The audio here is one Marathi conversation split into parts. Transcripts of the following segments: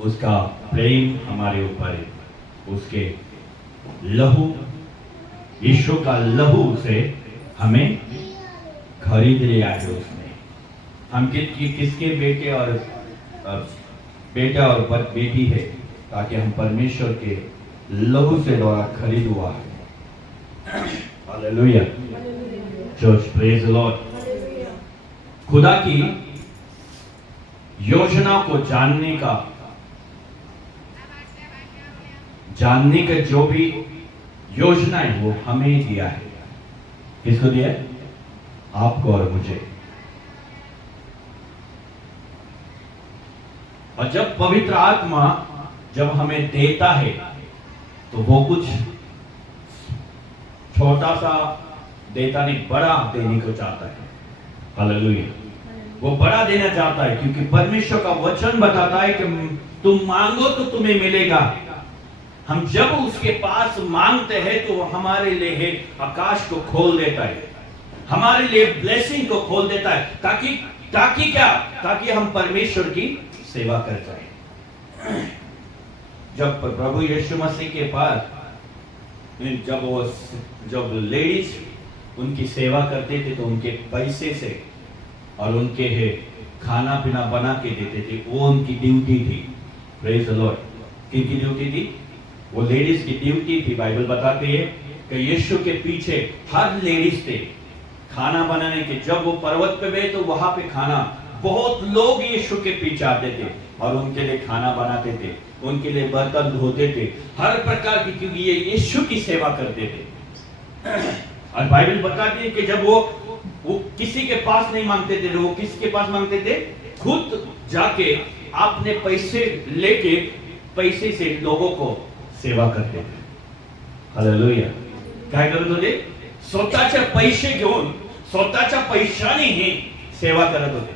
उसका प्रेम हमारे ऊपर है, उसके लहू, यीशु का लहू से हमें खरीद लिया है उसने। हम किसके बेटे और बेटा और बेटी है, ताकि हम परमेश्वर के लहू से द्वारा खरीद हुआ है। Hallelujah, church, praise the Lord. खुदा की योजना को जानने का जो भी योजना है वो हमें दिया है। किसको दिया है? आपको और मुझे। और जब पवित्र आत्मा जब हमें देता है तो वो कुछ छोटा सा देता नहीं, बड़ा देने को चाहता है। हालेलुया, वो बड़ा देना चाहता है, क्योंकि परमेश्वर का वचन बताता है कि तुम मांगो तो तुम्हें मिलेगा। हम जब उसके पास मांगते हैं तो वो हमारे लिए आकाश को खोल देता है, हमारे लिए ब्लेसिंग को खोल देता है, ताकि क्या, ताकि हम परमेश्वर की सेवा कर जाए। जब प्रभु यीशु मसीह के पास जब लेडीज उनकी सेवा करते थे तो उनके पैसे से और उनके खाना पीना बना के देते थे, वो उनकी ड्यूटी थी। Praise the Lord. किनकी ड्यूटी थी? वो लेडीज की ड्यूटी थी। बाइबल बताती है कि यीशु के पीछे हर लेडीज थे खाना बनाने के। जब वो पर्वत पे गए तो वहां पे खाना, बहुत लोग यीशु के पीछे आते थे और उनके लिए खाना बनाते थे, उनके लिए बर्तन धोते थे, हर प्रकार की, क्योंकि ये यीशु की सेवा करते थे। और बाइबल बताती है कि जब वो किसी के पास नहीं मांगते थे, वो किसके पास मांगते थे? खुद जाके अपने पैसे लेके पैसे से लोगों को सेवा करते थे। हालेलुया, काय करत होते? स्वतःचे पैसे घेऊन, स्वतःच्या पैशाने ही सेवा करत होते।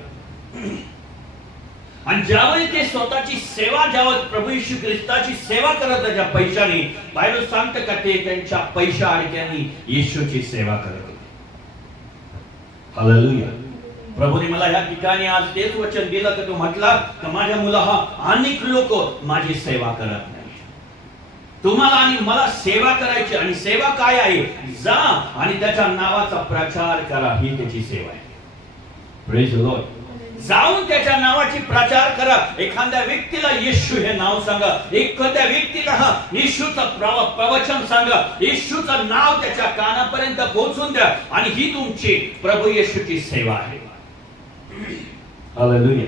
आणि ज्यावेळी ते स्वतःची सेवा, ज्यावेळी प्रभू येशू ख्रिस्ताची सेवा करत होत्या पैशाने, बायबल सांगते का ते त्यांच्या पैशा अडक्याने येशूची सेवा करत होते। हालेलुया, प्रभूने मला या ठिकाणी आज तेच वचन दिलं की तू म्हटला की माझ्या मुलाहा अनेक लोक माझी सेवा करत नाही। तुम्हाला आणि मला सेवा करायची, आणि सेवा काय आहे? जा आणि त्याच्या नावाचा प्रचार करा, ही त्याची सेवा आहे। Praise the Lord. जाऊन त्याच्या नावाची प्रचार करा। एखाद्या व्यक्तीला येशू हे नाव सांगा, एखाद्या व्यक्तीला येशूचं प्रवचन सांगा, येशूचं नाव त्याच्या कानापर्यंत पोहोचून द्या, आणि ही तुमची प्रभू येशूची सेवा आहे। हालेलुया।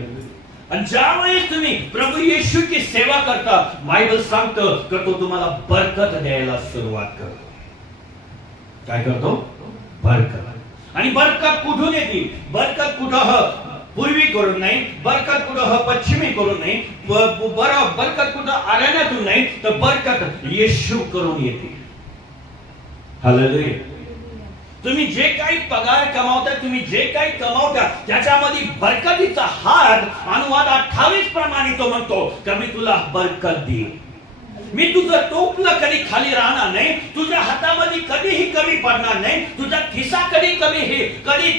आणि ज्यावेळेस तुम्ही प्रभू येशूची सेवा करता, बायबल सांगतं की तो तुम्हाला बरकत द्यायला सुरुवात करतो। काय करतो? बरकत। आणि बरकत कुठून येते? बरकत कुठं? पूर्वी करून नाही, बरकत कुठं पश्चिमी करून नाही, बरकत कुठं अरण्यातून नाही, तर बरकत येशू करून येते। हालेलुया। तुम्ही जे काही पगार कमावता, तुम्ही जे काही कमावता, त्याच्यामध्ये बरकतीचा हात, अनुवाद 28 प्रमाणे तो म्हणतो की मी तुला बरकत देईन, मी तुझं टोपलं कधी खाली राहणार नाही, तुझ्या हातामध्ये कधीही कमी पडणार नाही, तुझा खिसा कधी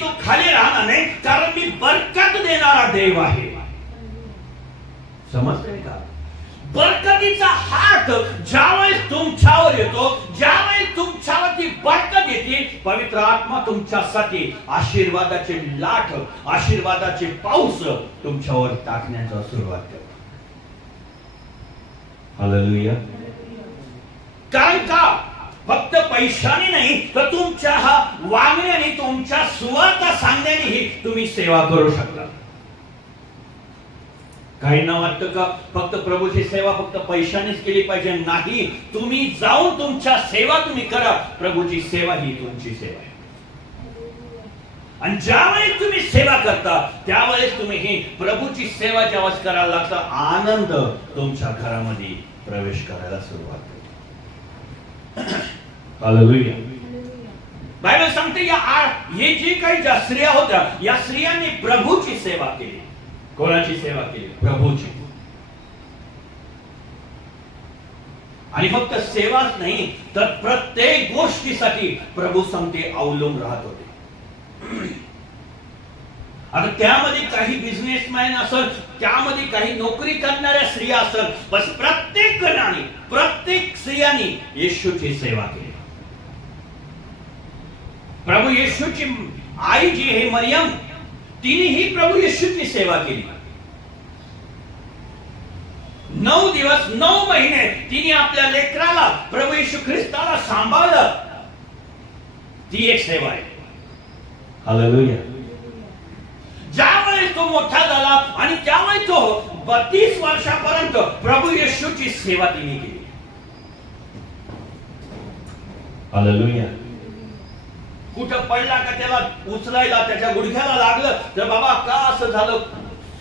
तू खाली राहणार नाही, कारण मी बरकत देणारा देव आहे। समजतंय का? बरकतीचा हात ज्यावेळेस तुमच्यावर येतो, ज्यावेळेस तुमच्यावरती बरकत येते, पवित्र आत्मा तुमच्यासाठी आशीर्वादाचे लाट, आशीर्वादाचे पाऊस तुमच्यावर टाकण्याचा सुरुवात करतो। हालेलुया। कारण का? फक्त पैशाने नाही, तर तुमच्या वागण्याने, तुमच्या सुवार्ता सांगण्याने तुम्ही सेवा करू शकता। काहींना वाटतं का फक्त प्रभूची सेवा फक्त पैशानेच केली पाहिजे? नाही, तुम्ही जाऊन तुमच्या सेवा तुम्ही करा। प्रभूची सेवा ही तुमची सेवा आहे। आणि ज्यावेळेस तुम्ही सेवा करता, त्यावेळेस तुम्ही ही प्रभूची सेवा ज्यावेळेस करायला लागता, आनंद तुमच्या घरामध्ये प्रवेश करायला सुरुवात करतो। हालेलुया। बायबल सांगते हे जे काही ज्या स्त्रिया होत्या, या स्त्रियांनी प्रभूची सेवा केली। कोणाची सेवा केली? प्रभूची। आणि फक्त सेवाच नाही, तर प्रत्येक गोष्टीसाठी प्रभू सांगते अवलंबून राहत होते। आता त्यामध्ये काही बिझनेसमॅन असं त्यामध्ये काही नोकरी करणाऱ्या स्त्रिया असत, बस प्रत्येक जणांनी, प्रत्येक स्त्रियांनी येशूची सेवा केली. प्रभू येशूची आई जी आहे मरियम, तिनेही प्रभू येशूची सेवा केली. 9 दिवस 9 महिने तिने आपल्या लेकराला, प्रभू येशू ख्रिस्ताला सांभाळलं. ती एक सेवा आहे. हालेलुया. ज्यावेळी तो मोठा झाला आणि त्यावेळी तो 32 वर्षापर्यंत प्रभू येशूची सेवा तिने केली. हालेलुया. कुठं पडला का त्याला उचलायला, त्याच्या गुडघ्याला लागलं तर बाबा का असं झालं,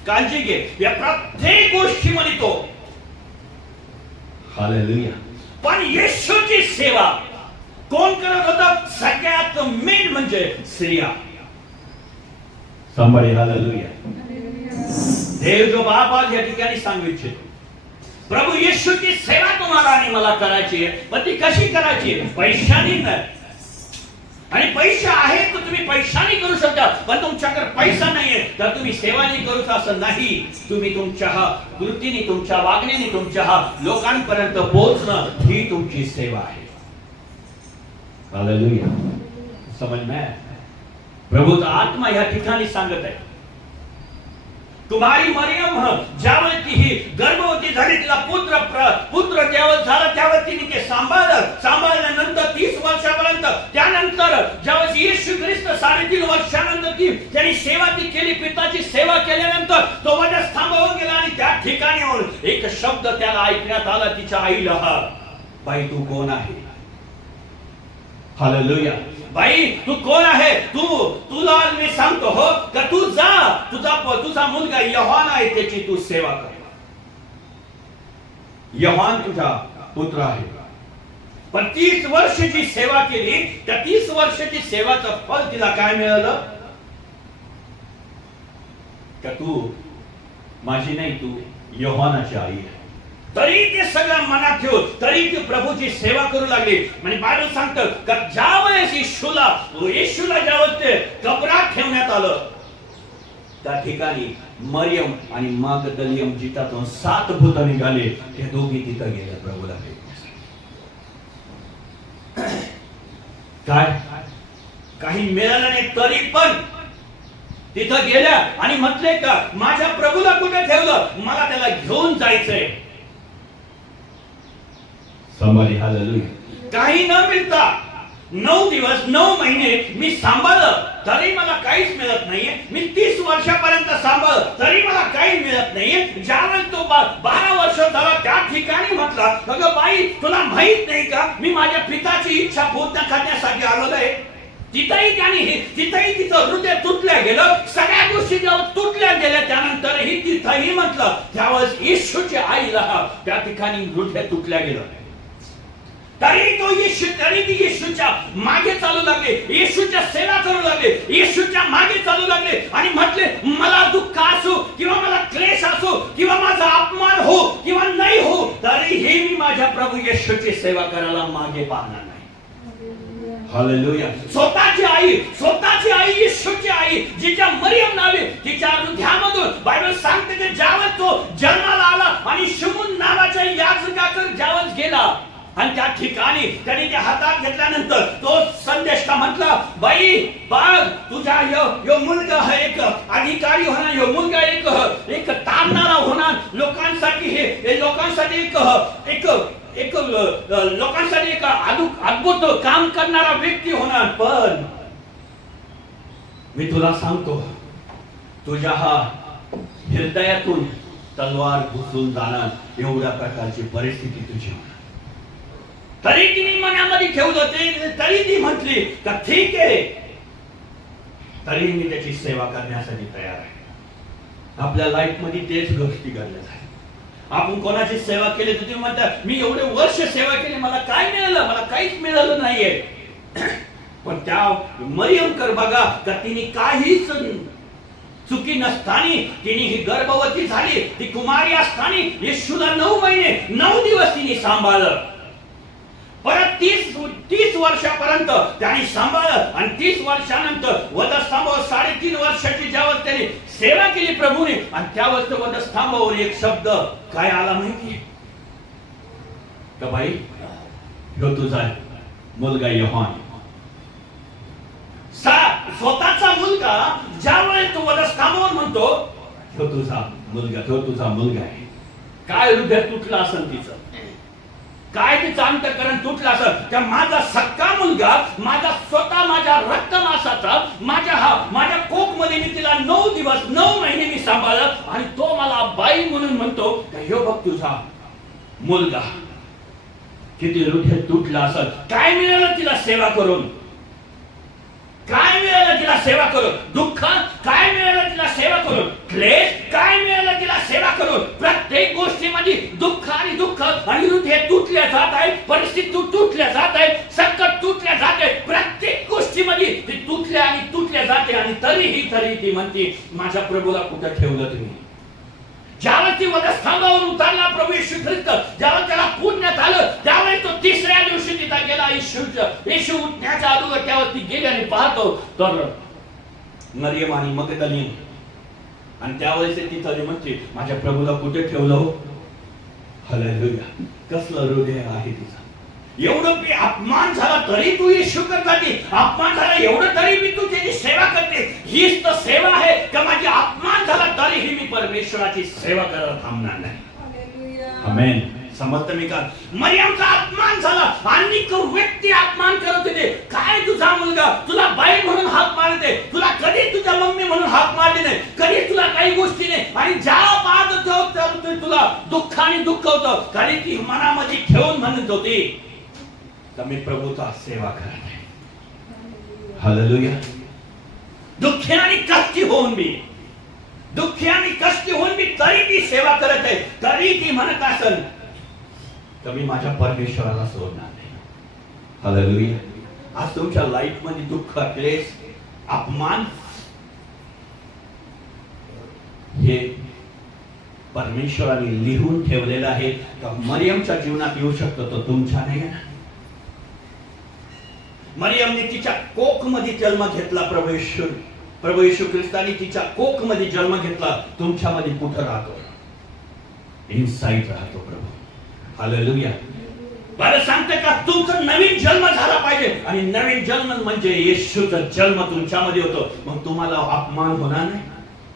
काळजी घे, या प्रत्येक गोष्टीमध्ये तो. हालेलुया. पण येशूची सेवा कोण करत होता? सगळ्यात मेन म्हणजे स्त्रिया. Somebody hallelujah. देव जो बाप आज या ठिकाणी सांगू इच्छितो, प्रभू येशूची सेवा तुम्हाला आणि मला करायची आहे. पण ती कशी करायची? पैशाने नाही. आणि पैसा आहे तर तुम्ही पैशाने करू शकता, पण तुमच्याकडे पैसा नाहीये तर तुम्ही सेवाने करू असं नाही. तुम्ही तुमच्या कृतीने, तुमच्या वागण्याने, तुमच्या लोकांपर्यंत पोहोचणं ही तुमची सेवा आहे. हालेलुया. समझ में? प्रभूचा आत्मा या ठिकाणी सांगत आहे, तुम्हारी मरियम ज्यावेळी ती ही गर्भवती झाली, तिला पुत्र त्यावेळेस झाला, त्यावेळेस तिने ते सांभाळल्यानंतर 30 वर्षापर्यंत, त्यानंतर ज्यावेळेस येशू ख्रिस्त 3.5 वर्षानंतर त्यांनी सेवा ती केली, पिताची सेवा केल्यानंतर तो वजन थांबवून गेला आणि त्या ठिकाणी एक शब्द त्याला ऐकण्यात आला तिच्या आईला, बाई तू कोण आहे? हालेलुया. बाई तू कोण आहे? तुला मी सांगतो हो का तू जा, तुझा मुलगा योहान आहे, त्याची तू सेवा कर. योहान तुझा पुत्र आहे. पण 30 वर्षाची सेवा केली, त्या 30 वर्षाची सेवाचं फळ तिला काय मिळालं? का तू माझी नाही, तू योहानाची आई आहे. तरी ते सगळं मनात ठेवून तरी ती प्रभूची सेवा करू लागली. म्हणजे बायबल सांगतं का ज्यावेळेस येशूला ज्यावेळेस ते कबरात ठेवण्यात आलं, त्या ठिकाणी मरियम आणि मगदलियम जितातून 7 भूत निघाले. ते दोघी तिथं गेले प्रभूला भेटण्यासाठी. काय काही मिळालं नाही तरी पण तिथं गेल्या आणि म्हटले का माझ्या प्रभूला कुठे ठेवलं, मला त्याला घेऊन जायचंय. Somebody hallelujah. काही न मिळता 9 दिवस 9 महिने मी सांभाळलं तरी मला काहीच मिळत नाहीये. मी 30 वर्षापर्यंत सांभाळलं तरी मला काही मिळत नाहीये. ज्यावेळेस तो 12 वर्ष झाला त्या ठिकाणी म्हटला, अगं बाई तुला माहित नाही का मी माझ्या पिताची इच्छा पूर्ण करण्यासाठी आलेलो आहे. तिथंही तिचं हृदय तुटल्या गेलं. सगळ्या गोष्टी जेव्हा तुटल्या गेल्या त्यानंतरही तिथंही म्हटलं, त्यावेळेस येशूच्या आईला त्या ठिकाणी हृदय तुटल्या गेलं. तरी ती येशूच्या मागे चालू लागले, येशूच्या सेवा करू लागले, येशूच्या मागे चालू लागले आणि म्हटले मला दुःख असो किंवा मला क्लेश असो किंवा माझा अपमान हो किंवा नाही हो, तरीही मी माझ्या प्रभू येशूची सेवा करायला मागे पाहणार नाही. हालेलुया. स्वतःची आई येशूची आई जिच्या मरियम नावे तिच्या हृदयामधून बायबल सांगते की ज्यावेळेस तो जन्माला आला आणि शिमोन नावाच्या याजकाकडे ज्यावेळेस गेला आणि त्या ठिकाणी त्यांनी ते हातात घेतल्यानंतर तो संदेश का म्हटला, बाई बघ तुझा यो मुलगा एक अधिकारी होणार, यो मुलगा एक तारणारा होणार, लोकांसाठी एक अद्भुत काम करणारा व्यक्ती होणार. पण मी तुला सांगतो तुझ्या हृदयातून तलवार घुसून जाणार एवढ्या प्रकारची परिस्थिती तुझी होणार. तरी तिने मनामध्ये ठेवलं ते, तरी ती म्हटली का ठीक आहे, तरी मी त्याची सेवा करण्यासाठी तयार आहे. आपल्या लाईफ मध्ये तेच गोष्टी घडल्या आहेत. आपण कोणाची सेवा केली तर तुम्ही म्हणता मी एवढे वर्ष सेवा केली मला काय मिळालं, मला काहीच मिळालं नाहीये. पण त्या मरियमकर बघा का तिने काहीच चुकी नसतानी तिने ही गर्भवती झाली, ती कुमारी असतानी येशूला 9 महिने 9 दिवस तिने सांभाळलं. परत 30 वर्षापर्यंत त्यांनी सांभाळलं आणि 30 वर्षानंतर वधस्तंभावर 3.5 वर्षाची ज्यावेळेस त्यांनी सेवा केली प्रभूने आणि त्यावेळेस वधस्तंभावर एक शब्द काय आला माहितीये का बाई, ह्यो तुझा मुलगा योहान. स्वतःचा मुलगा ज्यावेळेस तो वधस्तंभावर म्हणतो ह्यो तुझा मुलगा आहे. काय हृदय तुटलं असेल तिचं, काय तिचं अंतःकरण तुटलं असेल. त्या माझा सक्का मुलगा, माझा स्वतः माझ्या रक्तमासाचा, माझ्या कोक मध्ये मी तिला 9 दिवस 9 महिने मी सांभाळलं आणि तो मला बाई म्हणून म्हणतो ह्यो बघ तुझा मुलगा. किती हृदय तुटलं असेल. काय मिळालं तिला सेवा करून, काय मिळालं तिला सेवा करून, दुःख काय मिळालं तिला सेवा करून, क्लेश काय मिळालं तिला सेवा करून. प्रत्येक गोष्टीमध्ये दुःख आणि हृदय तुटल्या जात आहे, परिस्थिती तुटल्या जात आहे, संकट तुटल्या जाते. प्रत्येक गोष्टीमध्ये ती तुटल्या जाते आणि तरीही ती म्हणते माझ्या प्रभूला कुठं ठेवलं तुम्ही. ज्यावेळेस ती वधस्तंभावर उतरला प्रभू येशू ख्रिस्त, ज्यावेळेस त्याला पुण्यात आलं, त्यावेळेस तो 3ऱ्या दिवशी तिथं गेला. येशू उठण्याच्या अगोदर त्यावेळेस ती गेली आणि पाहतो तर मरियम आणि मगदलीन आणि त्यावेळेस तिथं म्हणते माझ्या प्रभूला कुठे ठेवलं हो. हालेलुया. कसलं हृदय आहे तिचं. एवढं बी अपमान झाला तरी तू येशू करते, अपमान झाला एवढं तरी मी तू त्याची सेवा करते. हीच तर सेवा आहे का माझी अपमान झाला तरीही मी परमेश्वराची सेवा करायला थांबणार नाही. आमेन. समजतं मी का. मरियमचा अपमान झाला, अनेक व्यक्ती अपमान करत होते. काय तुझा मुलगा तुला बाई म्हणून हाक मारते, तुला कधी तुझ्या मम्मी म्हणून हाक मारली नाही, कधी तुला काही गोष्टी नाही आणि ज्या पाहत होतो तुला दुःख होतं. कधी ती मनामध्ये ठेवून म्हणत होती तर मी प्रभूचा सेवा करत आहे. हालेलुया. दुःखी आणि कष्टी होऊन मी तरी ती सेवा करत आहे. तरी ती म्हणत असेल तर मी माझ्या परमेश्वराला सोडणार नाही. हालेलुया. आज तुमच्या लाईफ मध्ये दुःख, क्लेश, अपमान हे परमेश्वराने लिहून ठेवलेलं आहे. मरियमच्या जीवनात येऊ शकतो, तो तुमच्या नाही. मरियमने तिच्या कोक मध्ये जन्म घेतला. प्रभू येशू ख्रिस्ताने तिच्या कोक मध्ये जन्म घेतला. तुमच्यामध्ये कुठं राहतो? इनसाइड राहतो प्रभू. हालेलुया. बरं सांगते का तुमचा नवीन जन्म झाला पाहिजे आणि नवीन जन्म म्हणजे येशूचा जन्म तुमच्यामध्ये होतो. मग तुम्हाला अपमान होणार नाही,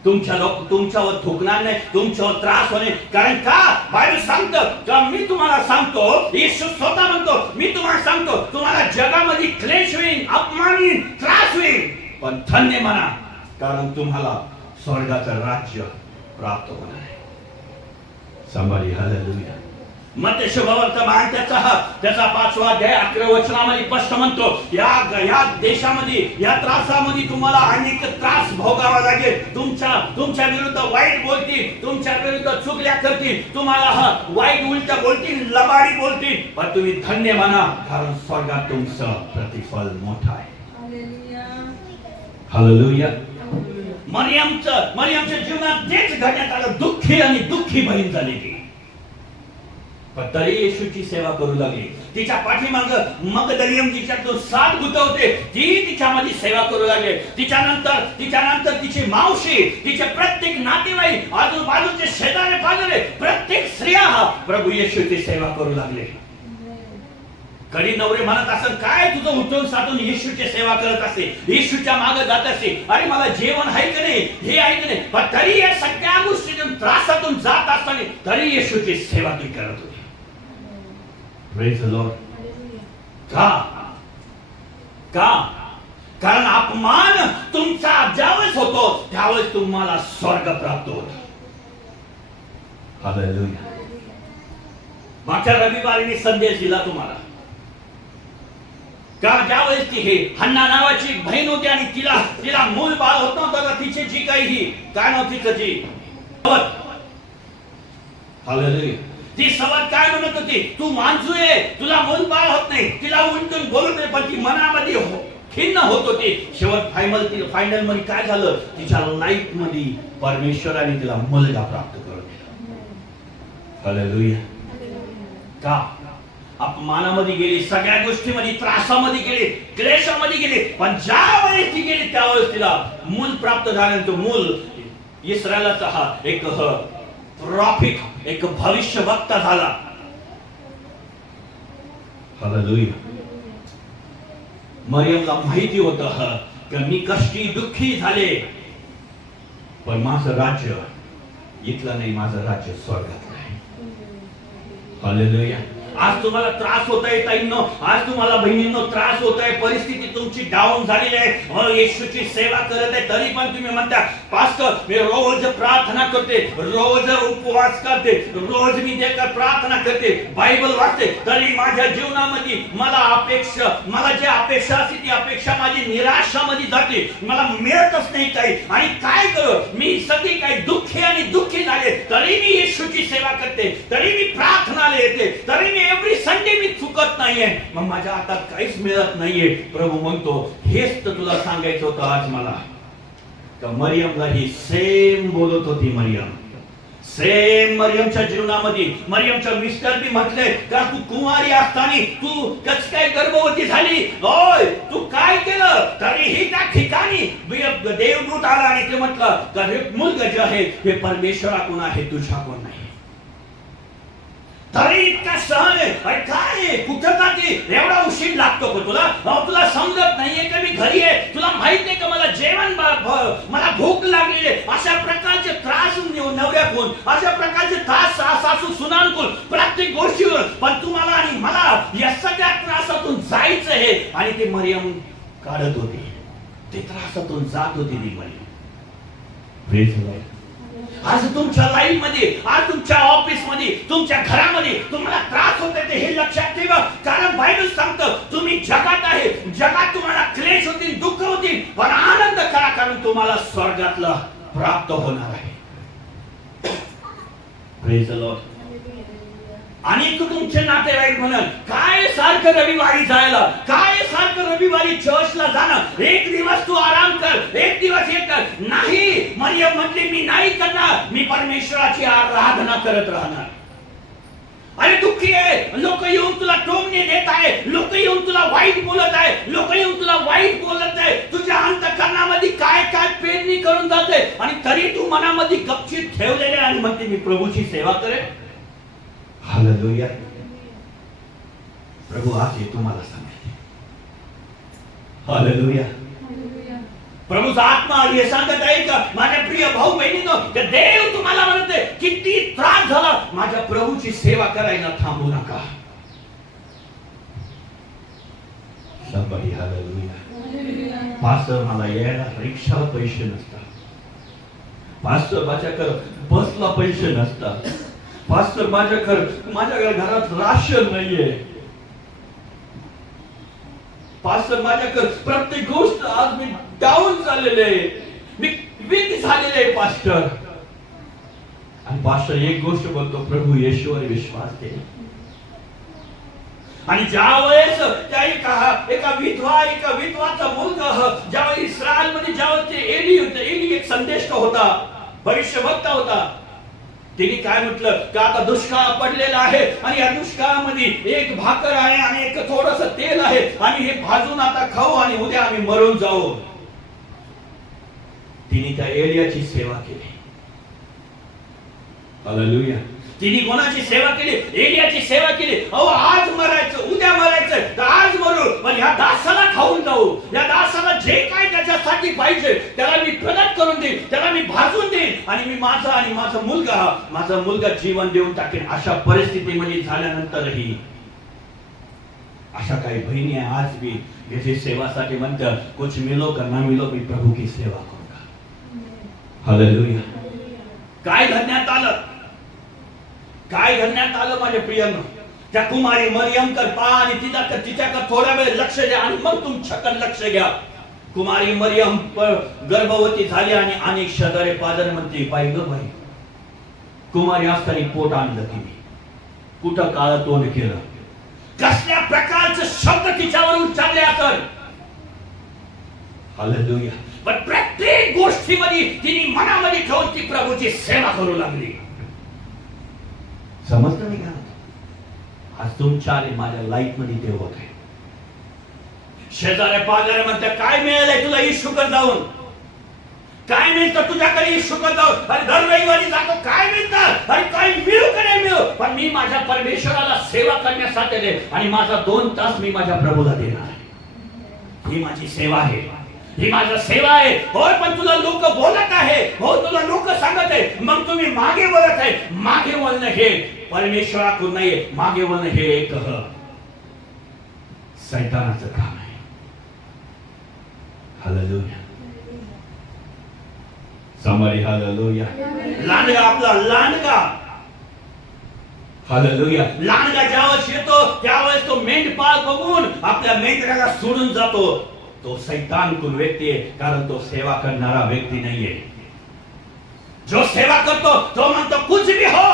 तुमच्यावर थुकणार नाही, तुमच्यावर त्रास होणे. कारण का बायबल सांगतं का मी तुम्हाला सांगतो, येशू स्वतः म्हणतो मी तुम्हाला सांगतो तुम्हाला जगामध्ये क्लेश होईल, अपमान होईल, त्रास होईल, पण धन्य म्हणा कारण तुम्हाला स्वर्गाचं राज्य प्राप्त होणार आहे. संभाळी. हालेलुया. मत्ते शुभवर्तमान त्याचा 5वा अध्याय 11 वचनामध्ये स्पष्ट म्हणतो या देशामध्ये या त्रासामध्ये तुम्हाला अनेक त्रास भोगावा लागेल. तुमच्या विरुद्ध वाईट बोलतील, तुमच्या विरुद्ध चुगल्या करतील, तुम्हाला वाईट उलट बोलतील, लबाडी बोलतील, पण तुम्ही धन्य म्हणा कारण स्वर्गात तुमचं प्रतिफल मोठं आहे. हालेलुया. मरियमच्या जीवनात तेच घडण्यात आलं. दुःखी बहीण झाली ती, पण तरी येशूची सेवा करू लागली. तिच्या पाठीमाग मगदलीन जिच्यातून 7 भूत होते, ती तिच्यामध्ये सेवा करू लागले. तिच्यानंतर तिची मावशी, तिचे प्रत्येक नातेवाईक, आजूबाजूचे शेजारी पाजारी, प्रत्येक स्त्रिया प्रभू येशूची सेवा करू लागले. कधी नवरे म्हणत असेल काय तुझं उठून साधून येशूची सेवा करत असते, येशूच्या मागे जात असते, अरे मला जेवण आहे की नाही, हे आहे की नाही, पण तरी या सगळ्या गोष्टीतून त्रासातून जात असताना तरी येशूची सेवा ती करत होती. Praise the Lord. का कारण अपमान तुमचा ज्यावेळेस होतो त्यावेळेस तुम्हाला स्वर्ग प्राप्त होतो. हालेलुया. मागच्या रविवारी मी संदेश दिला तुम्हाला का ज्यावेळेस ती हन्ना नावाची बहीण होती आणि तिला मूल बाळ होत नव्हतं का, तिची जी काही काय नव्हती तिची हालेलुया. ती सवत काय म्हणत होती, तू माणसू आहे, तुला मूल बाळ होत नाही, तिला उलटून बोलत नाही, पण ती मनामध्ये खिन्न होत होती. शेवट फायनल मध्ये काय झालं, तिच्या लाईफ मध्ये परमेश्वराने तिला मुलगा प्राप्त करून दिला. हालेलुया. का अपमानामध्ये गेली, सगळ्या गोष्टीमध्ये, त्रासामध्ये गेली, क्लेशामध्ये गेली, पण ज्या वेळेस ती गेली त्यावेळेस तिला मूल प्राप्त झालं. तो मूल इस्रायलाचा हा एक प्रॉफिट, एक भविष्यवक्ता झाला. हालेलुया. मरियमला माहिती होतं की मी कष्टी दुःखी झाले, पण माझं राज्य इथलं नाही, माझं राज्य स्वर्गातलं आहे. हालेलुया. आज तुम्हाला त्रास होत आहे ताईंनो, आज तुम्हाला बहिणींनो त्रास होत आहे, परिस्थिती तुमची डाऊन झालेली आहे, येशूची सेवा करत आहे, तरी पण तुम्ही म्हणता पास्टर मी रोज प्रार्थना करते, रोज उपवास करते, रोज मी देकर प्रार्थना करते, बायबल वाचते, तरी माझ्या जीवनामध्ये मला जे अपेक्षा असते ती अपेक्षा माझी निराशामध्ये जाते, मला मिळतच नाही काही. आणि काय करू मी, सगळी काही दुःखी आणि दुःखी झाले, तरी मी येशूची सेवा करते, तरी मी प्रार्थनाला येते, तरी मी एव्हरी संडे मी चुकत नाहीये, मग माझ्या हातात काहीच मिळत नाहीये. प्रभू म्हणतो हेच तर तुला सांगायचं होतं आज मला. तर मरियमला ही सेम बोलत होती. मरियमच्या जीवनामध्ये मरियमच्या मिस्टर बी म्हटले का तू कुमारी असताना तू कस काय गर्भवती झाली, होय तू काय केलं, तरीही त्या ठिकाणी देवदूत आला आणि ते म्हटलं का हे मुलगा जे आहे हे परमेश्वराकडून आहे, तुझ्याकडून नाही. तरी इतका सहन आहे, काय कुठं जाते, एवढा उशीर लागतो का तुला, तुला समजत नाहीये का मी घरी आहे, तुला माहित नाही का मला जेवण, मला भूक लागलेली आहे. अशा प्रकारचे त्रास नवऱ्याकडून, अशा प्रकारचे त्रास सासू सुनांकडून, प्रत्येक गोष्टीवर, पण तुम्हाला आणि मला या सगळ्या त्रासातून जायचं आहे. आणि ते मरियम काढत होती, ते त्रासातून जात होती ती मरियम. Praise the Lord. आज तुमच्या लाईफ मध्ये, आज तुमच्या ऑफिस मध्ये, तुमच्या घरामध्ये तुम्हाला त्रास होत आहे हे लक्षात ठेवा, कारण बायबल सांगतं तुम्ही जगात आहे, जगात तुम्हाला क्लेश होतील, दुःख होतील, पण आनंद करा कारण तुम्हाला स्वर्गातला प्राप्त होणार आहे. Praise the Lord. आणि तुमचे नातेवाईक म्हणाल काय सारखं रविवारी जायला, काय सारखं रविवारी चर्चला जाणं, एक दिवस तू आराम कर, एक दिवस हे कर. नाही, मरियम म्हटली मी नाही करणार, मी परमेश्वराची आराधना करत राहणार. अरे दुःखी आहे, लोक येऊन तुला टोमणे देत आहे, लोक येऊन तुला वाईट बोलत आहे, लोक येऊन तुला वाईट बोलत आहे, तुझ्या अंतःकरणामध्ये काय काय पेरणी करून जाते, आणि तरी तू मनामध्ये गपचीत ठेवलेले आणि म्हणते मी प्रभूची सेवा करेन. हालेलुया. प्रभू आज हे तुम्हाला सांगते. हालेलुया. प्रभूचा आत्मा हे सांगत आहे का माझ्या प्रिय भाऊ बहिणींनो, देव तुम्हाला म्हणते किती त्रास झाला, माझ्या प्रभूची सेवा करायला थांबू नका. Somebody hallelujah. पास्टर मला यायला रिक्षाला पैसे नसतात, पास्टर माझ्याकडे बसला पैसे नसतात, पास्टर माझ्या घरात राशन नाहीये, पास्टर माझ्याकडे प्रत्येक गोष्ट, आज मी डाऊन झालेले आहे, मी वीक झालेले आहे पास्टर. आणि पास्टर एक गोष्ट बोलतो, प्रभू येशूवर विश्वास ठेव. आणि ज्या वेळेस त्या एका विधवाचा मुलगा ज्यावेळेस इस्रायल मध्ये ज्यावेळेस एली एक संदेश होता, भविष्यवक्ता होता, तिने काय म्हटलं की आता दुष्काळ पडलेला आहे आणि या दुष्काळामध्ये एक भाकर आहे आणि एक थोडस तेल आहे आणि हे भाजून आता खाऊ आणि उद्या आम्ही मरून जाऊ. तिने त्या एलियाची सेवा केली. हालेलुया. तिने कोणाची सेवा केली? एलियाची सेवा केली. अहो आज मरायचं, उद्या मरायचं, तर आज मरू, पण ह्या दासाला खाऊन जाऊ, या दासाला जे काय त्याच्यासाठी पाहिजे त्याला मी प्रगत करून देईन, त्याला मी भाजून देईन आणि मी माझा मुलगा जीवन देऊन टाकेन. अशा परिस्थितीमध्ये झाल्यानंतरही अशा काही बहिणी आज भी याची सेवासाठी म्हणतात कुछ मिलो का ना मिलो, मी प्रभू की सेवा करूंगा. हालेलुया. काय घडण्यात आलं माझ्या प्रियांनो, त्या कुमारी मरियम कर पहा आणि तिच्याकडे थोडा वेळ लक्ष द्या आणि मग तुमच्याकडे लक्ष घ्या. कुमारी मरियम गर्भवती झाली आणि अनेक शेजारे पाजारे म्हणते बाई ग बाई, कुमारी असताना पोट आणलं तिने, कुठं काळ तोंड केलं, कसल्या प्रकारचे शब्द तिच्यावर उच्चारले असेल. हालेलुया. पण प्रत्येक गोष्टीमध्ये तिने मनामध्ये ठेवून ती प्रभूची सेवा करू लागली. समजलं नाही का? आज तुमच्या आणि माझ्या लाईफ मध्ये ते होत आहे. शेजाऱ्या पाजाऱ्या म्हणतात काय मिळालंय तुला येशूकडे जाऊन, काय मिळतं तुझ्याकडे येशूकडे जाऊन, अरे दर रविवारी जातो काय मिळतं, अरे काय मिळू का नाही मिळू, पण मी माझ्या परमेश्वराला सेवा करण्यासाठी दे आणि माझा 2 तास मी माझ्या प्रभूला देणार. ही माझी सेवा आहे, ही माझा सेवा आहे. होय पण तुला लोक बोलत आहे, हो तुला लोक सांगत आहे, मग तुम्ही मागे वळत आहे. मागे वळणं हे परमेश्वराकडून नाही, मागे वळणं हे एक सैतानाचं काम आहे. हालेलुया. Somebody hallelujah. लांडगा आपला लांडगा, हालेलुया. लांडगा ज्यावेळेस येतो त्यावेळेस तो मेंढपाळ बघून आपल्या मेंढराला सोडून जातो. तो सैतान कुल व्यक्ती आहे, कारण तो सेवा करणारा व्यक्ती नाहीये. जो सेवा करतो तो म्हणतो कुछ भी हो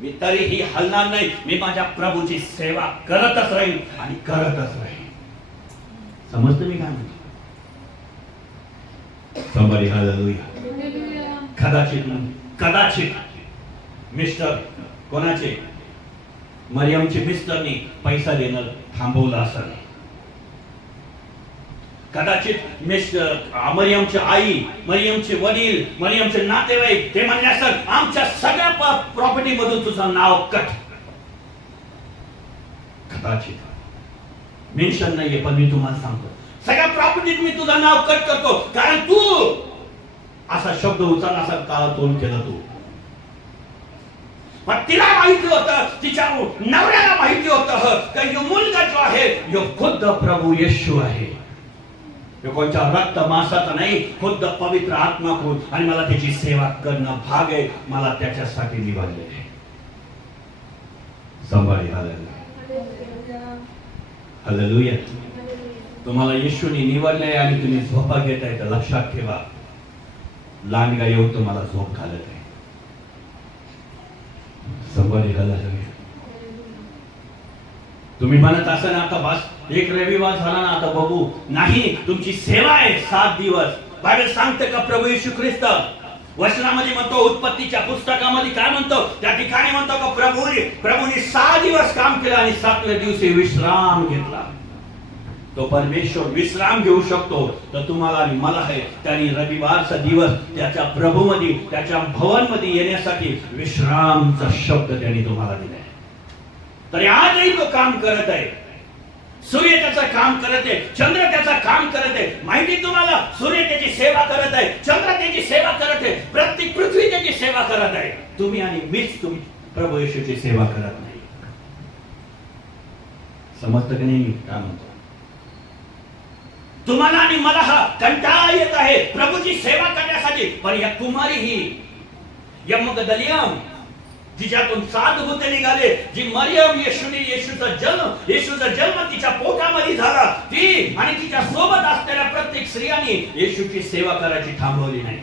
मी तरीही हलणार नाही, मी माझ्या प्रभूची सेवा करतच राहील आणि करतच राहील. समजतं मी काय म्हणतो? Somebody hallelujah. कदाचित मिस्टर कोणाचे मरियमचे मिस्टरनी पैसा देणं थांबवलं असेल. कदाचित मिस्टर मरियमची आई, मरियमचे वडील, मरियमचे नातेवाईक ते म्हणले असेल आमच्या सगळ्या प्रॉपर्टी मधून तुझं नाव कट. कदाचित मेन्शन नाहीये, पण मी तुम्हाला सांगतो सगळ्या प्रॉपर्टीत मी तुझं नाव कट करतो, कारण तू असा शब्द उचलला असा काळा तोंड केला तू. पण तिला माहिती होतं, तिच्या नवऱ्याला माहिती होतं की यो मुलगा जो आहे यो खुद्द प्रभू येशू आहे. यो कोणत्या रक्त मांसाचा नाही, खुद्द पवित्र आत्माकडून, आणि मला त्याची सेवा करणं भाग आहे, मला त्याच्यासाठी निवडले आहे. Somebody hallelujah. Hallelujah. तुम्हाला येशूने निवडले आणि तुम्ही झोपा घेताय तर लक्षात ठेवा लांडगा येऊन तुम्हाला झोप घालत आहे. Somebody hallelujah. तुम्ही म्हणत असाल आता बस एक रविवार झाला ना आता बघू, नाही तुमची सेवा आहे 7 दिवस. बायबल सांगते का प्रभू येशू ख्रिस्त वचनामध्ये म्हणतो, उत्पत्तीच्या पुस्तकामध्ये काय म्हणतो, त्या ठिकाणी म्हणतो का प्रभूने 6 दिवस काम केलं आणि 7व्या दिवशी विश्राम घेतला. तो परमेश्वर विश्राम घेऊ शकतो तर तुम्हाला आणि मला आहे त्यांनी रविवारचा दिवस त्याच्या प्रभूमध्ये, त्याच्या भवनमध्ये येण्यासाठी विश्रामचा शब्द त्यांनी तुम्हाला दिलाय. तरी आजही तो काम करत आहे. सूर्य त्याचं काम करत आहे, चंद्र त्याचं काम करत आहे. माहिती तुम्हाला, सूर्य त्याची सेवा करत आहे, चंद्र त्याची सेवा करत आहे, प्रत्येक पृथ्वी त्याची सेवा करत आहे. तुम्ही आणि मीच तुम्ही प्रभू येशूची सेवा करत नाही. समजतं की नाही काय म्हणतो? तुम्हाला आणि मला हा कंटाळा येत आहे प्रभूची सेवा करण्यासाठी, पण या कुमारी ही या मगदलियम जिच्यातून 7 भूते निघाले, जी मरियम येशूचा जन्म तिच्या पोटामध्ये झाला, ती आणि तिच्या सोबत असलेल्या प्रत्येक स्त्रियांनी येशूची सेवा करायची थांबवली नाही.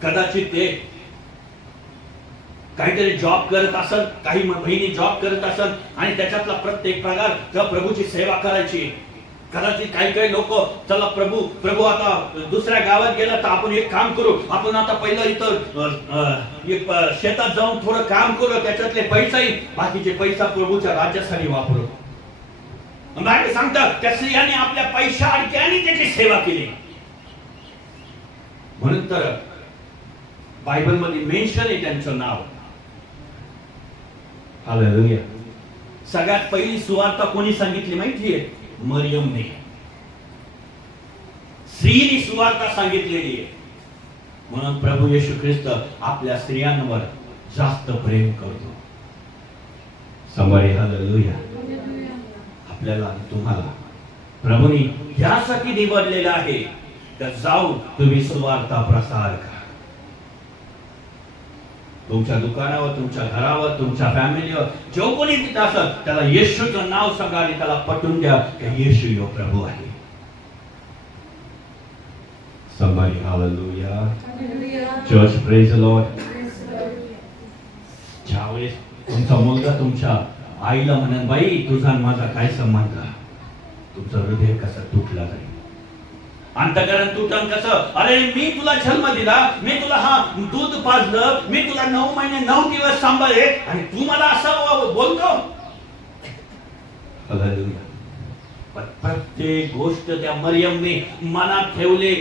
कदाचित ते काहीतरी जॉब करत असेल, काही बहिणी जॉब करत असेल आणि त्याच्यातला प्रत्येक पगार त्या प्रभूची सेवा करायची. कदाचित काही लोक चला प्रभू आता दुसऱ्या गावात गेला तर आपण एक काम करू, आपण आता पहिलं इथं शेतात जाऊन थोडं काम करू, त्याच्यातले पैसाही बाकीचे पैसा प्रभूच्या राज्यासाठी वापरू. बायबल सांगतात त्या स्त्रियांनी आपल्या पैशा आणि त्यांनी त्याची सेवा केली. म्हणून तर बायबल मध्ये मेन्शन आहे त्यांचं नाव. हालेलुया. सगळ्यात पहिली सुवार्ता कोणी सांगितली माहितीये? मरियमने. स्त्रीने सुवार्ता सांगितलेली आहे. म्हणून प्रभू येशू ख्रिस्त आपल्या स्त्रियांवर जास्त प्रेम करतो. Somebody hallelujah. आपल्याला तुम्हाला प्रभूने यासाठी निवडलेलं आहे तर जाऊन तुम्ही सुवार्ता प्रसार करा. तुमच्या दुकानावर, तुमच्या घरावर, तुमच्या फॅमिलीवर जो कोणी तिथं असत त्याला येशूचं नाव सांगा आणि त्याला पटवून द्या की येशू यो प्रभू आहे. Somebody hallelujah. Church praise the Lord. ज्यावेळेस तुमचा मुलगा तुमच्या आईला म्हणेल बाई तुझा माझा काय संबंध, तुमचं हृदय कसं तुटला जाईल. अंतकरण तुटन कसं? अरे मी तुला जन्म दिला, मी तुला हा दूध पाजलं, मी तुला 9 महिने 9 दिवस सांभाळले आणि तू मला असं बोलतो. प्रत्येक गोष्ट त्या मरियमने मनात ठेवले,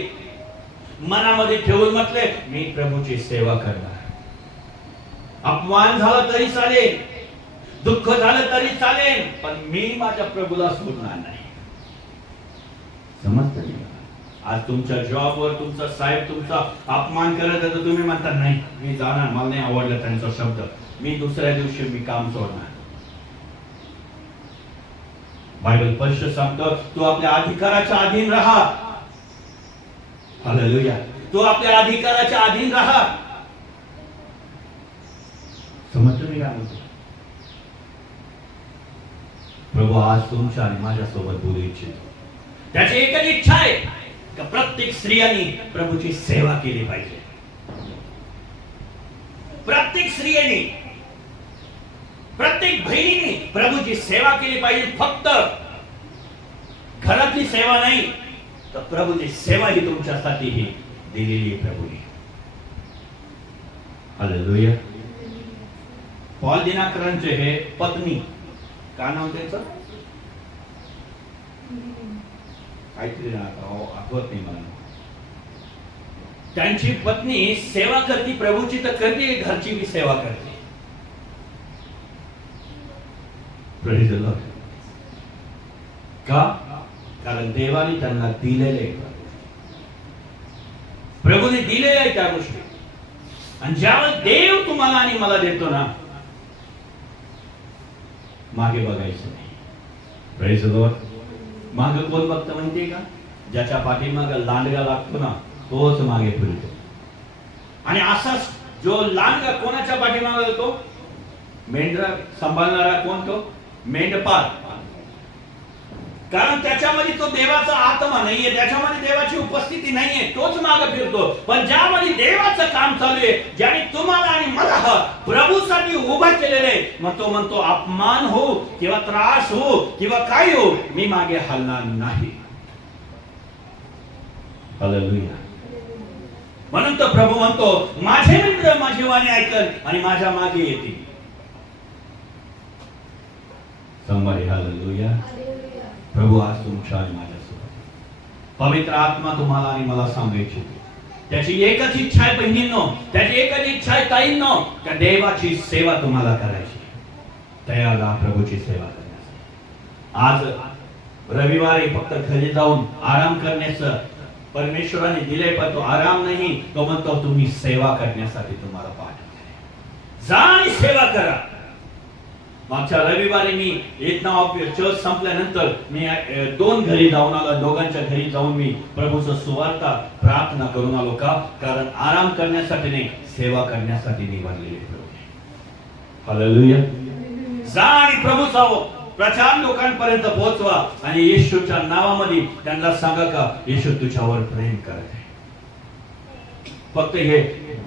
मनामध्ये ठेवून म्हटले मी प्रभूची सेवा करणार. अपमान झाला तरी चालेल, दुःख झालं तरी चालेल, पण मी माझ्या प्रभूला सोडणार नाही. समजतं? आज तुमच्या जॉबवर तुमचा साहेब तुमचा अपमान करत आहे तर तुम्ही म्हणता नाही मी जाणार, मला नाही आवडलं त्यांचा शब्द, मी दुसऱ्या दिवशी मी काम सोडणार. बायबल स्पष्ट सांगतो तू आपल्या अधिकाराच्या अधीन राहा. हालेलुया. तू आपल्या अधिकाराच्या अधीन राहा. समजतो मी काय म्हणतो? प्रभू आज तुमच्या आणि माझ्या सोबत बोलू इच्छितो. त्याची एकच इच्छा आहे की प्रत्येक स्त्रियांनी प्रभूची सेवा केली पाहिजे. प्रत्येक स्त्रियांनी, प्रत्येक बहिणीने प्रभूची सेवा केली पाहिजे. फक्त घरातली सेवा नाही तर प्रभूची सेवा ही तुमच्यासाठी ही दिलेली आहे प्रभूने. हालेलुया. पॉल दिनाकरांचे हे पत्नी, काय नाव त्याचं? काहीतरी आठवत नाही मला. त्यांची पत्नी सेवा करती प्रभूची, तर करते घरची भी सेवा करते. Praise the Lord. का? कारण देवाने त्यांना दिलेले, प्रभूने दिलेले आहे त्या गोष्टी. आणि ज्यावेळेस देव तुम्हाला आणि मला देतो ना, मागे बघायचं नाही. Praise the Lord. मागे कोण बघतं माहितीये का? ज्याच्या पाठीमागे लांडगा लागतो ना तोच मागे फिरतो. आणि असाच जो लांडगा कोणाच्या पाठीमागे जातो? मेंढरा सांभाळणारा कोण? तो मेंढपाळ. कारण त्याच्यामध्ये तो देवाचा आत्मा नाहीये, त्याच्यामध्ये देवाची उपस्थिती नाहीये, तोच मागे फिरतो. पण ज्यामध्ये देवाचं काम चालू आहे, ज्याने तुम्हाला आणि मला प्रभूसाठी उभा केलेलं आहे, मग तो म्हणतो अपमान हो किंवा त्रास हो किंवा काय हो, मी मागे हलणार नाही. हालेलुया. म्हणून तर प्रभू म्हणतो माझे मित्र माझी वाणी ऐकल आणि माझ्या मागे येतील. somebody hallelujah. प्रभू आज तुमच्या आणि माझ्यासोबत. पवित्र आत्मा तुम्हाला आणि मला सांगायची, त्याची एकच इच्छा आहे बहिणींनो, त्याची एकच इच्छा आहे ताईंनो, त्या देवाची सेवा तुम्हाला करायची. तयार राहा प्रभूची सेवा करण्यासाठी. आज रविवारी फक्त घरी जाऊन आराम करण्याचं परमेश्वराने दिले, पण तो आराम नाही, तो म्हणतो तुम्ही सेवा करण्यासाठी तुम्हाला पाठवले. जा आणि सेवा करा. मागच्या रविवारी मी एक नाव चर्च संपल्यानंतर मी 2 घरी जाऊन आलो. दोघांच्या घरी जाऊन मी प्रभूचं सुवार्ता प्रार्थना करून आलो. का? कारण आराम करण्यासाठी नाही, सेवा करण्यासाठी निवडलेले प्रभू. हालेलुया. जा आणि प्रभूचा प्रचार लोकांपर्यंत पोहोचवा आणि येशूच्या नावामध्ये त्यांना सांगा का येशू तुझ्यावर प्रेम करत आहे. फक्त हे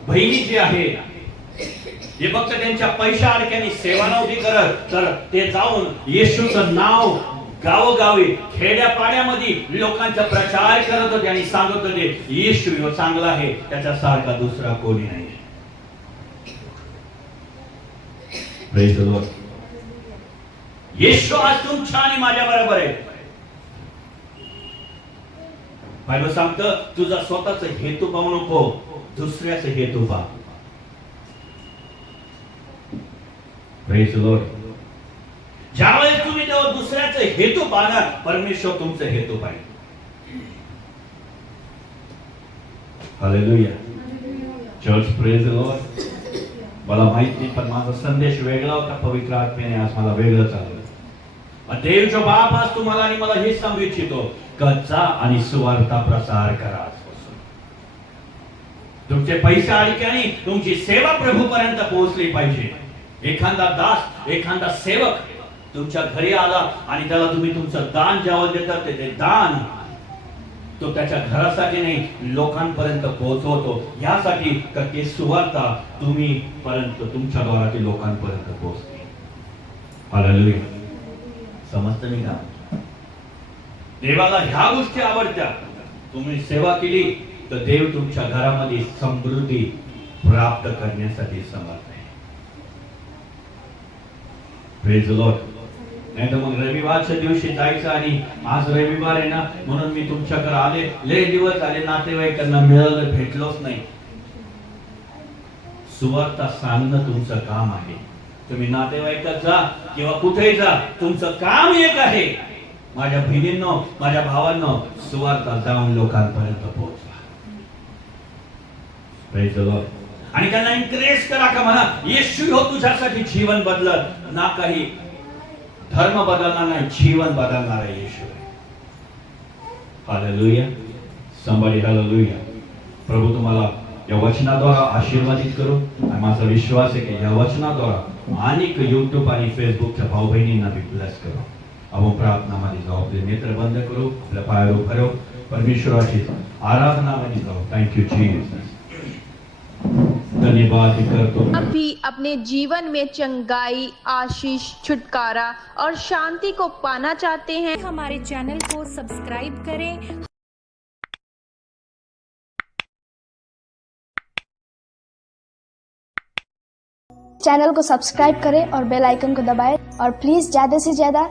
बहिणी जे आहे हे फक्त त्यांच्या पैशा अडक्याने सेवा नव्हती करत, तर ते जाऊन येशूचं नाव गावोगावी खेड्यापाड्यामध्ये लोकांचा प्रचार करत होते आणि सांगत होते येशू ह्यो चांगला आहे, त्याच्यासारखा दुसरा कोणी नाही. Praise the Lord. येशू आज तुमच्या आणि माझ्या बरोबर आहे. बायबल सांगतं तुझा स्वतःचा हेतू पाहू नको, दुसऱ्याचा हेतू पहा. Praise the Lord. ज्यावेळेस तुम्ही दुसऱ्याचा हेतू पाहणार, परमेश्वर तुमचा हेतू पाहिजे. Hallelujah. Church praise the Lord. मला माहित नाही, पण माझा संदेश वेगळा होता. पवित्र आत्म्याने आज मला वेगळं चालवलं. देवचा बाप आज तुम्हाला आणि मला हे सांगू इच्छितो, जा आणि सुवार्ता प्रसार करा. तुमचे पैसे अडक्याने तुमची सेवा प्रभूपर्यंत पोहोचली पाहिजे. एखादा दास, एखादा सेवक तुमच्या घरी आला आणि त्याला तुम्ही तुमचं दान ज्यावेळेस देतात ते दान तो त्याच्या घरासाठी नाही, लोकांपर्यंत पोहोचवतो. यासाठी की सुवार्ता तुम्ही पर्यंत तुमच्या द्वारा लोकांपर्यंत पोहोचते. हालेलुया. समजतं मी का? देवाला ह्या गोष्टी आवडत्या. तुम्ही सेवा केली तर देव तुमच्या घरामध्ये समृद्धी प्राप्त करण्यासाठी समर्थ आहे. Praise the Lord. नाही तर मग रविवारच्या दिवशी जायचं आणि आज रविवार आहे ना म्हणून मी तुमच्याकडे आले, लय दिवस झाले नातेवाईकांना मिळालं, भेटलोच नाही. सुवार्ता सांगणं तुमचं काम आहे. तुम्ही नातेवाईकात जा किंवा कुठेही जा, तुमचं काम एक आहे. माझ्या बहिणींनो, माझ्या भावांनो, सुवार्ता जाऊन लोकांपर्यंत पोहोचवा. Praise the Lord. आणि त्यांना एन्करेज करा का म्हणा येशू हो तुझ्यासाठी जीवन बदलत, ना काही धर्म बदलणार नाही, जीवन बदलणार आहे येशू. हालेलुया. somebody hallelujah. प्रभू तुम्हाला या वचनाद्वारा आशीर्वादित करू. आणि माझा विश्वास आहे की या वचनाद्वारा अनेक यूट्यूब आणि फेसबुकच्या भाऊ बहिणींना भी ब्लेस करू. आपण प्रार्थनामध्ये जाऊ, आपले नेत्र बंद करू, आपल्या पायावर उभं राहू, परमेश्वराची आराधनामध्ये जाऊ. Thank you Jesus. धन्यवाद करतो. आप भी अपने जीवन में चंगाई, आशीष, छुटकारा और शांति को पाना चाहते हैं? हमारे चैनल को सब्सक्राइब करें। चैनल को सब्सक्राइब करें और बेल आइकन को दबाएं और प्लीज़ ज़्यादा से ज़्यादा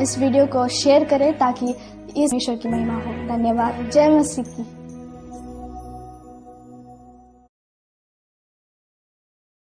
इस वीडियो को शेयर करें ताकि इस ईश्वर की महिमा हो। धन्यवाद। जय मसीह की।